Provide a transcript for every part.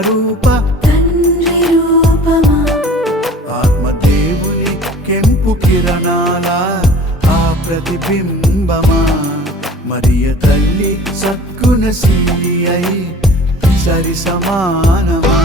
రూప తండ్రి ఆత్మదేవుని కెంపు కిరణాల ఆ ప్రతిబింబమా? మరియ తల్లి అయి సరి సమానమా?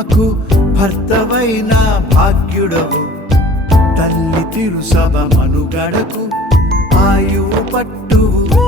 అమ్మకు భర్తవైన భాగ్యుడవు. తల్లి తిరుసభ మనుగడకు ఆయువు పట్టువు.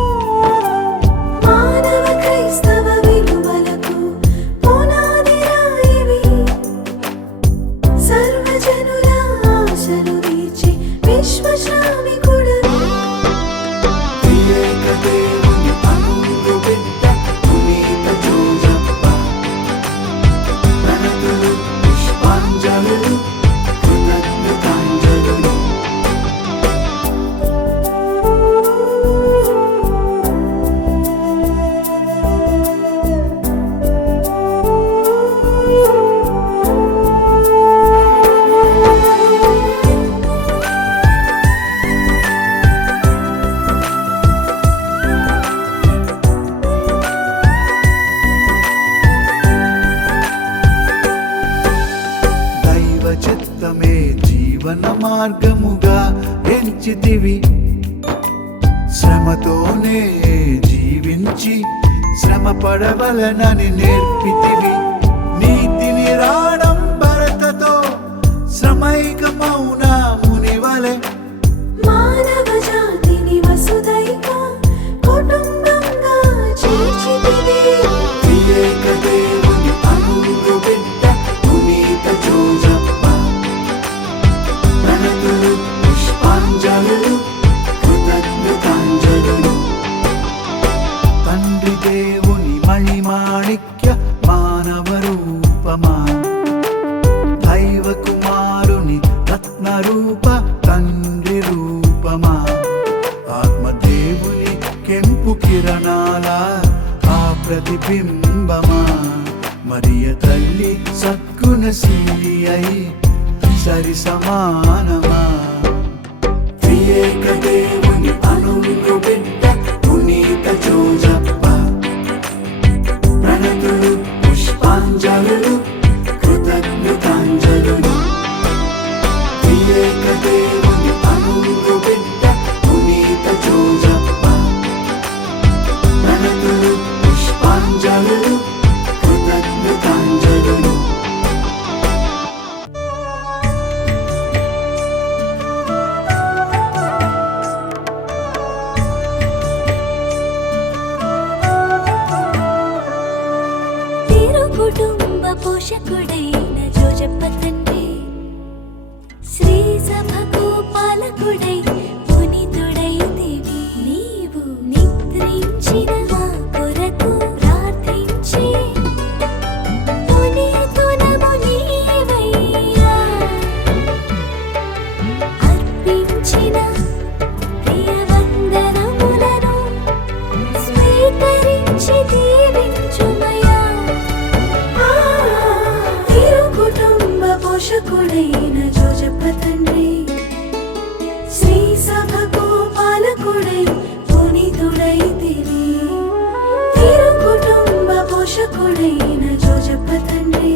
పెంచితివి శ్రమతోనే జీవించి శ్రమ పడవలనని నేర్పితివి. నీతిని రాడంబరతతో శ్రమైక మౌన ప్రతిబింబమా? మరియ తల్లి సద్గుణశీలి అయి సరి సమానమా? వివేక దేవుని అనుమిను బిడ్డ పునీత చోజ దేవుడైన జోజప్ప తండ్రి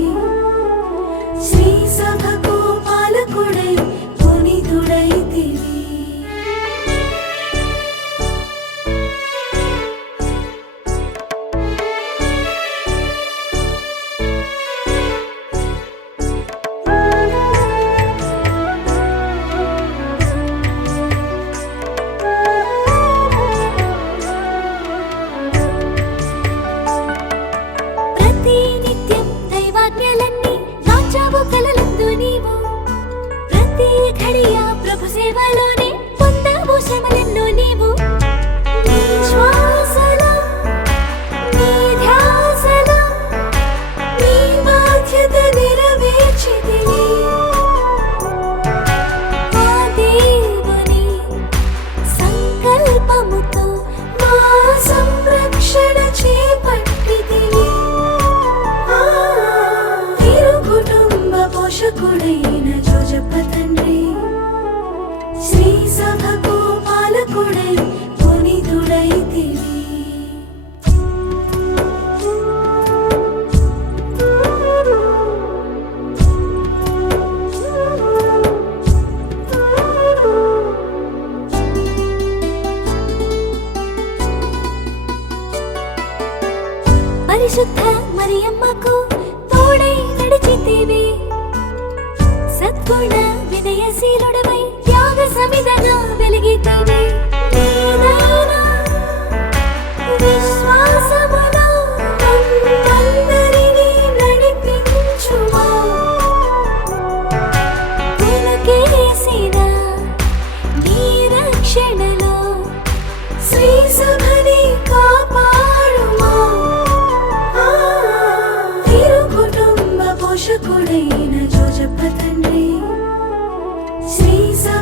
Jesus.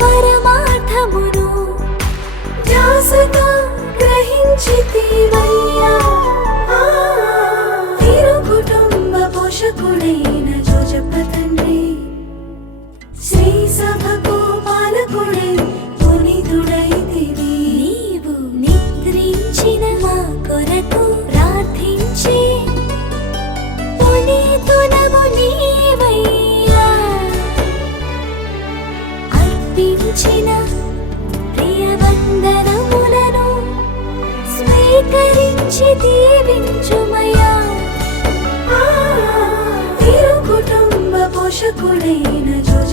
పరమార్థమును ధ్యాసతో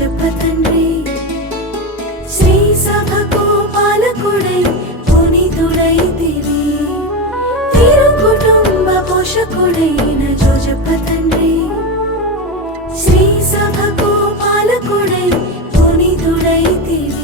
గొప్ప తండ్రి శ్రీ సభకు పాలకుడై పునీతుడైతివి తిరు కుటుంబ పోషకుడైన జోజప్ప తండ్రి శ్రీ సభకు పాలకుడై పునీతుడైతివి